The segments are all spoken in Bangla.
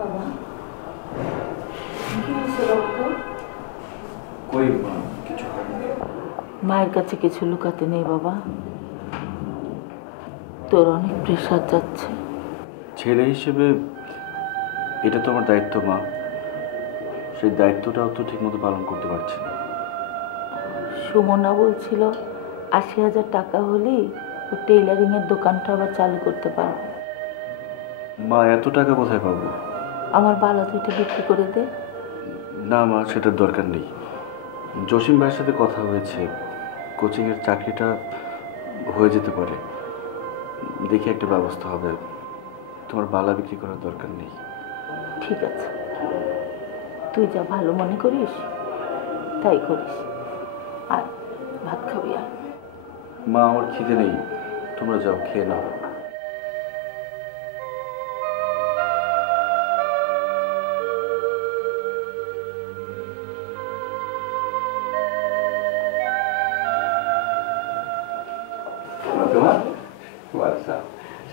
বাবা কি হয়েছে রক্ত? কই মা কিছু মায়ের কাছে কিছু লুকাতে নেই বাবা, তোর অনেক প্রেশার যাচ্ছে। ছেলে হিসেবে এটা তো আমার দায়িত্ব মা, সেই দায়িত্বটাও তো ঠিকমতো পালন করতে পারছি না। সুমনা বলছিল ৮০,০০০ টাকা হলেই ও টেইলারিংয়ের দোকানটা আবার চালু করতে পারবে। মা এত টাকা কোথায় পাবো? আমার বালা দুইটা বিক্রি করে দে। না মা, সেটার দরকার নেই। জসিম ভাইয়ের সাথে কথা হয়েছে, কোচিংয়ের চাকরিটা হয়ে যেতে পারে, দেখি একটা ব্যবস্থা হবে। তোমার বালা বিক্রি করার দরকার নেই। ঠিক আছে, তুই যা ভালো মনে করিস তাই করিস। আর ভাত খাবি? আর মা আমার খিদে নেই, তোমরা যাও খেয়ে নাও।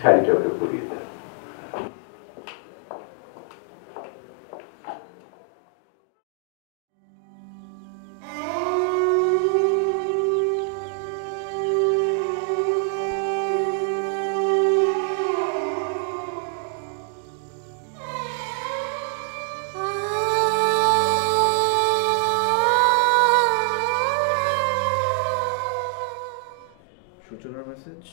শাড়িটা ওকে পরিয়ে দেয়। সূচনার মেসেজ।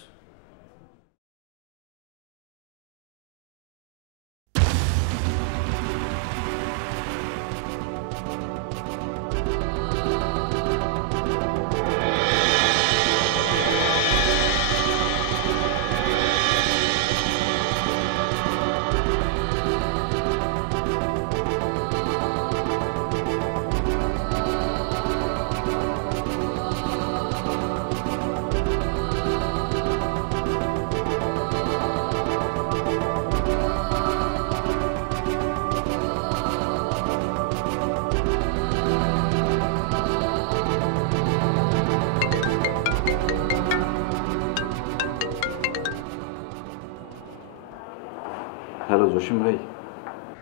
হ্যালো জসিম ভাই।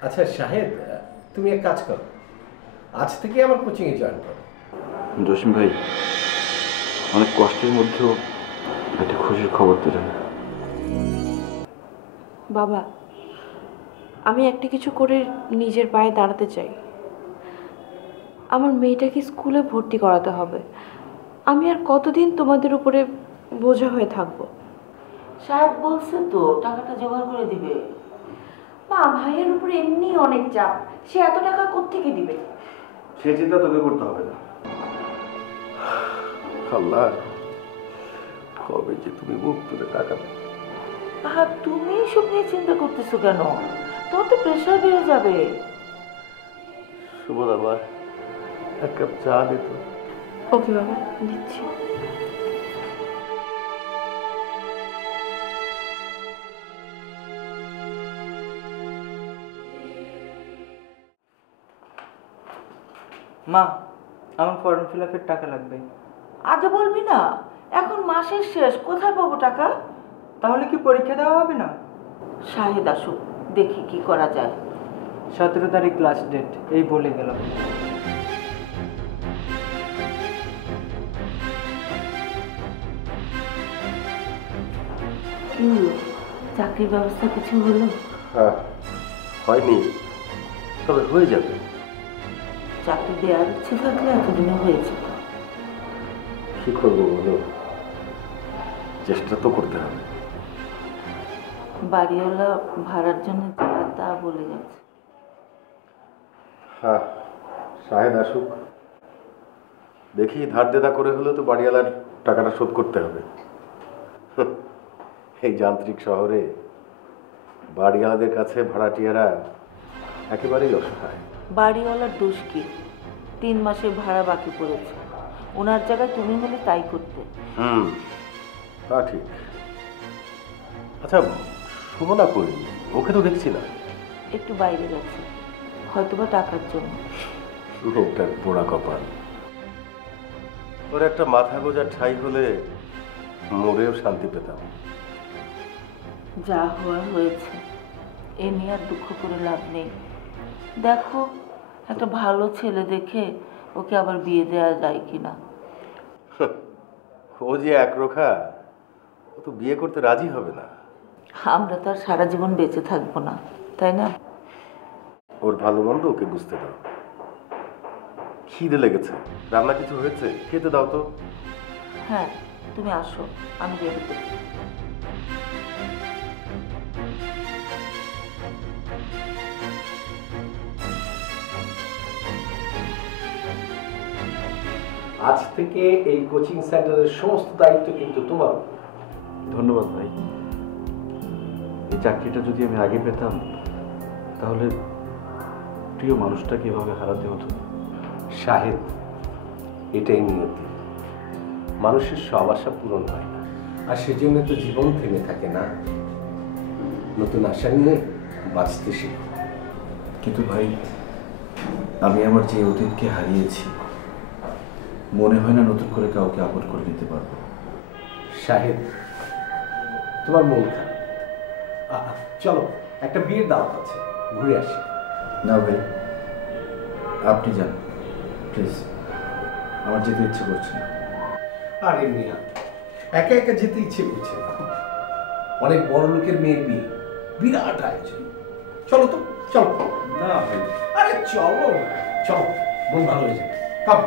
আচ্ছা শাহেদ, তুমি এক কাজ করো, আজ থেকে আমার কোচিংয়ে জয়েন করো। জসিম ভাই, অনেক কষ্টের মধ্যেও একটা খুশির খবর দিলেন। বাবা, আমি একটা কিছু করে নিজের পায়ে দাঁড়াতে চাই। আমার মেয়েটাকে স্কুলে ভর্তি করাতে হবে। আমি আর কতদিন তোমাদের উপরে বোঝা হয়ে থাকবো? সাহেব বলছে তো টাকাটা জোগাড় করে দিবে। মা, ভাইয়ের উপরে এমনি অনেক চাপ, সে এত টাকা কোত্থেকে দিবে? সে চিন্তা তোকে করতে হবে না। আল্লাহ, কবে যে তুমি মুখ তুলে তাকাবে। আর তুমি এসব নিয়ে চিন্তা করতেছো কেন? তোর তো প্রেশার বেড়ে যাবে। সুমন, আমার এক কাপ চা দিত। ওকে বাবা, দিচ্ছি। মা, আমার ফর্ম ফিল আপের টাকা লাগবে। আগে বলবি না? এখন মাসের শেষ, কোথায় পাবো টাকা? তাহলে কি পরীক্ষা দেওয়া হবে না? শাহেদ আসুক, দেখি কি করা যায়। 17 তারিখ লাস্ট ডেট, এই বলে গেল। কি হলো, চাকরির ব্যবস্থা কিছু হলো? হ্যাঁ, হয়নি, তবে হয়ে যাবে। চাকরি দেওয়ার ইচ্ছে থাকলে এতদিনে হয়েছে। কি করবো বলো, চেষ্টা তো করতে হবে। বাড়িওয়ালা ভাড়ার জন্য যা তা বলে গেছে। হ্যাঁ, শাহেদ আসুক, দেখি ধার দেনা করে হলেও তো বাড়িওয়ালার টাকাটা শোধ করতে হবে। এই যান্ত্রিক শহরে বাড়িওয়ালাদের কাছে ভাড়াটিয়ারা একেবারেই অসহায়। বাড়িওয়ালার দোষ কি? 3 মাসের ভাড়া বাকি পড়েছে, ওনার জায়গায় তুমি হলে তাই করতে। তা ঠিক। আচ্ছা, সুমনা কই? ওকে তো দেখছি না। একটু বাইরে গেছে, হয়তোবা টাকার জন্য। মেয়েটার পোড়া কপাল। ওর একটা মাথা গোজার ঠাঁই হলে মরেও শান্তি পেতাম। যা হওয়ার হয়েছে, এ নিয়ে আর দুঃখ করে লাভ নেই। দেখো একটা ভালো ছেলে দেখে ওকে আবার বিয়ে দেওয়া যায় কিনা। ও যে একরোখা, ও তো বিয়ে করতে রাজি হবে না। আমরা তো আর সারা জীবন বেঁচে থাকবো না, তাই না? ওর ভালো মন্দ ওকে বুঝতে দাও। খিদে লেগেছে, রান্না কিছু হয়েছে, খেতে দাও তো। হ্যাঁ, তুমি আসো, আমি রেডি করি। আজ থেকে এই কোচিং সেন্টারের সমস্ত দায়িত্ব কিন্তু তোমার। ধন্যবাদ ভাই। এই চাকরিটা যদি আমি আগে পেতাম তাহলে প্রিয় মানুষটাকে এভাবে হারাতে হতো। শাহেদ, এটাই নিয়তি। মানুষের সব আশা পূরণ হয় না, আর সেজন্য তো জীবন থেমে থাকে না। নতুন আশা নিয়ে বাঁচতে শিখো। কিন্তু ভাই, আমি আমার যে অতীতকে হারিয়েছি, মনে হয় না নতুন করে কাউকে আপন করে নিতে পারবো। শাহেদ, তোমার মন খারাপ। চলো, একটা বিয়ের দাওয়াত আছে, ঘুরে আসি। না ভাই, আপনি যান প্লিজ, আমার যেতে ইচ্ছে করছে না। আর এমনি না, একা একা যেতে ইচ্ছে করছে না। অনেক বড় লোকের মেয়ের বিয়ে, বিরাট আয়োজন। চলো তো, চলো। না ভাই, আরে চলো, চলো, মন ভালো হয়ে যাবে। কাম।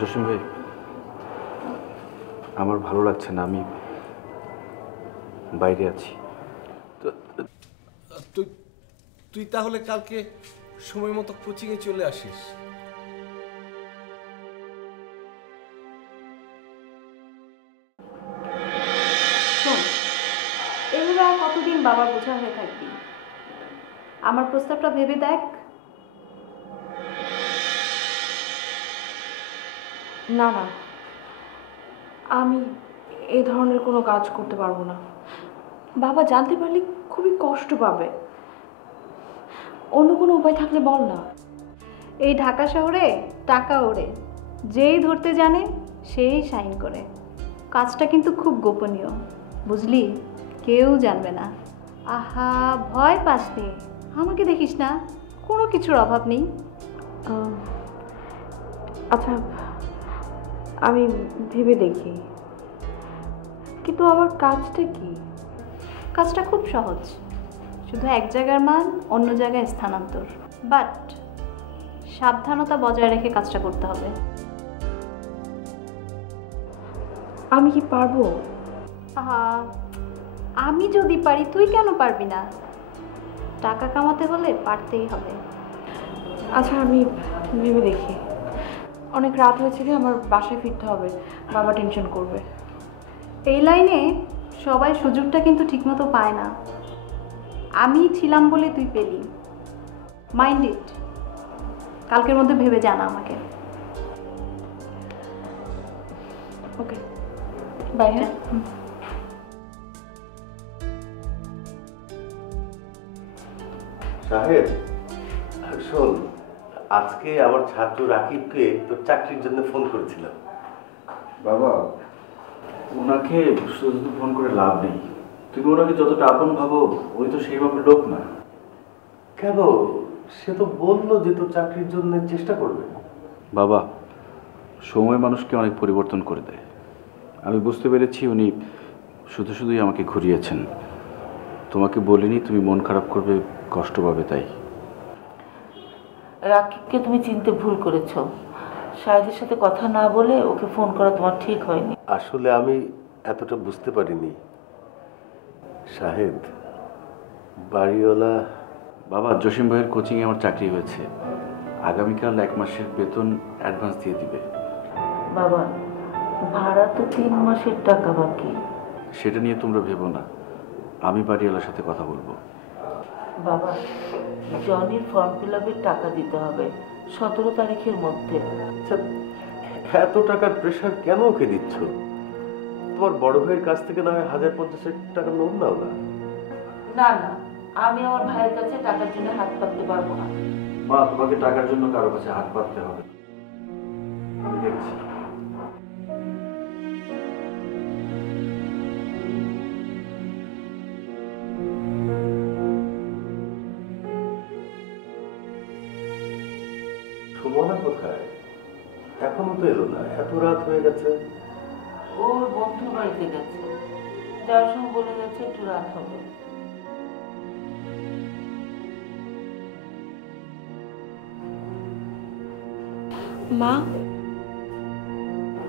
জসিম ভাই, আমার ভালো লাগছে না, আমি বাইরে আছি। তুই তুই তাহলে কালকে সময় মতো কোচিংয়ে চলে আসিস। শোন, এভাবে আর কতদিন বাবার বোঝা হয়ে থাকবি? আমার প্রস্তাবটা ভেবে দেখ। না না, আমি এই ধরনের কোনো কাজ করতে পারবো না। বাবা জানতে পারলে খুবই কষ্ট পাবে। অন্য কোনো উপায় থাকলে বল না। এই ঢাকা শহরে টাকা ওড়ে, যেই ধরতে জানে সেই সাইন করে। কাজটা কিন্তু খুব গোপনীয়, বুঝলি? কেউ জানবে না। আহা, ভয় পাস নে, আমাকে দেখিস না, কোনো কিছুর অভাব নেই। আচ্ছা, আমি ভেবে দেখি, কিন্তু আমার কাজটা কি? কাজটা খুব সহজ, শুধু এক জায়গার মান অন্য জায়গায় স্থানান্তর। বাট সাবধানতা বজায় রেখে কাজটা করতে হবে। আমি কি পারবো? আহা, আমি যদি পারি তুই কেন পারবি না? টাকা কামাতে হলে পারতেই হবে। আচ্ছা, আমি ভেবে দেখি। অনেক রাত হয়েছে, কি আমার বাসায় ফিরতে হবে, বাবা টেনশন করবে। এই লাইনে সবাই সুযোগটা কিন্তু ঠিকমতো পায় না। আমি ছিলাম বলে তুই পেলি। Mind it. কালকের মধ্যে ভেবে জানা আমাকে। ওকে, বাই। হ্যাঁ। সাহেব শোন, আজকে আমার ছাত্র রাকিবকে তোর চাকরির জন্য ফোন করেছিলাম। বাবা, ওনাকে শুধু ফোন করে লাভ নেই। তুমি ওনাকে যতটা আপন ভাবো, ওই তো সেই ভাবে লোক না। কেন? সে তো বললো যে তোর চাকরির জন্য চেষ্টা করবে। বাবা, সময় মানুষকে অনেক পরিবর্তন করে দেয়। আমি বুঝতে পেরেছি উনি শুধু শুধুই আমাকে ঘুরিয়েছেন। তোমাকে বলিনি তুমি মন খারাপ করবে, কষ্ট পাবে, তাই। রাকিবকে তুমি চিনতে ভুল করেছো। শাহেদের সাথে কথা না বলে ওকে ফোন করা তোমার ঠিক হয়নি। আসলে আমি এতটা বুঝতে পারিনি। শাহেদ, বাড়িওয়ালা। বাবা, জসিম ভাইয়ের কোচিংয়ে আমার চাকরি হয়েছে। আগামীকাল 1 মাসের বেতন অ্যাডভান্স দিয়ে দিবে। বাবা, ভাড়া তো 3 মাসের টাকা বাকি। সেটা নিয়ে তোমরা ভেবো না, আমি বাড়িওয়ালার সাথে কথা বলবো। বাবা, জনির ফর্ম ফিল আপের টাকা দিতে হবে 17 তারিখের মধ্যে। আচ্ছা, এত টাকার প্রেশার কেন ওকে দিচ্ছ? তোমার বড় ভাইয়ের কাছ থেকে না হয় 1050 টাকা লোন নাও না। না না, আমি আমার ভাইয়ের কাছে টাকার জন্য হাত পাততে পারবো না। মা, তোমাকে টাকার জন্য কারো কাছে হাত পাততে হবে না। আমি দেখছি। সুমনা কোথায়? এখনো তো এলো না, এত রাত হয়ে গেছে। ওর বন্ধুর বাড়িতে গেছে, যার সঙ্গে বলে গেছে একটু রাত হবে। মা,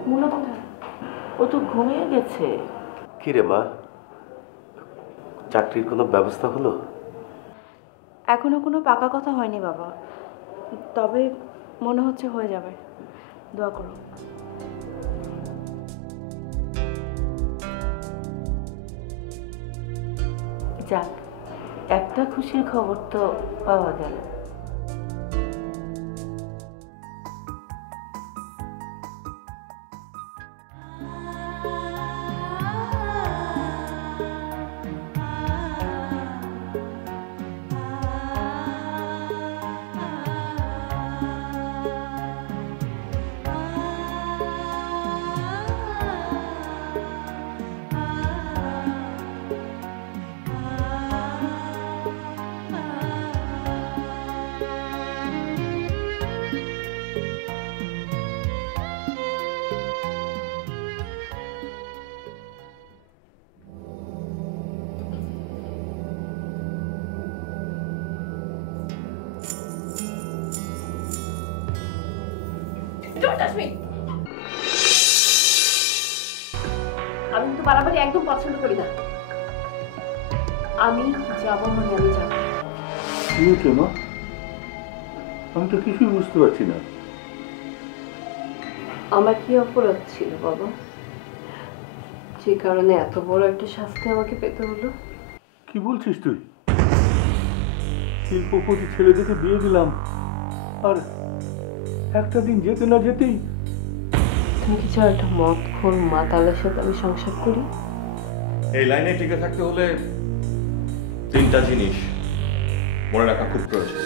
মুনা কোথায়? ও তো ঘুমিয়ে গেছে। কি রে মা, চাকরির কোনো ব্যবস্থা হলো? এখনো কোনো পাকা কথা হয়নি বাবা, তবে মনে হচ্ছে হয়ে যাবে। দোয়া করো। যাক, একটা খুশির খবর তো পাওয়া গেল। আমি কিন্তু বাড়াবাড়ি একদম পছন্দ করি না। আমি যাবো মানে আমি যাবো। কি হয়েছে মা? আমি তো কিছুই বুঝতে পারছি না। আমার কি অপরাধ ছিল বাবা, যে কারণে এত বড় একটা শাস্তি আমাকে পেতে হলো? কি বলছিস তুই? শিল্পপতি ছেলে দেখে বিয়ে দিলাম, আর একটা দিন যেতে না যেতেই তুমি কি চাও একটা মদখোর মাতালের সাথে আমি সংসার করি? এই লাইনে টিকে থাকতে হলে 3টা জিনিস মনে রাখা খুব প্রয়োজন।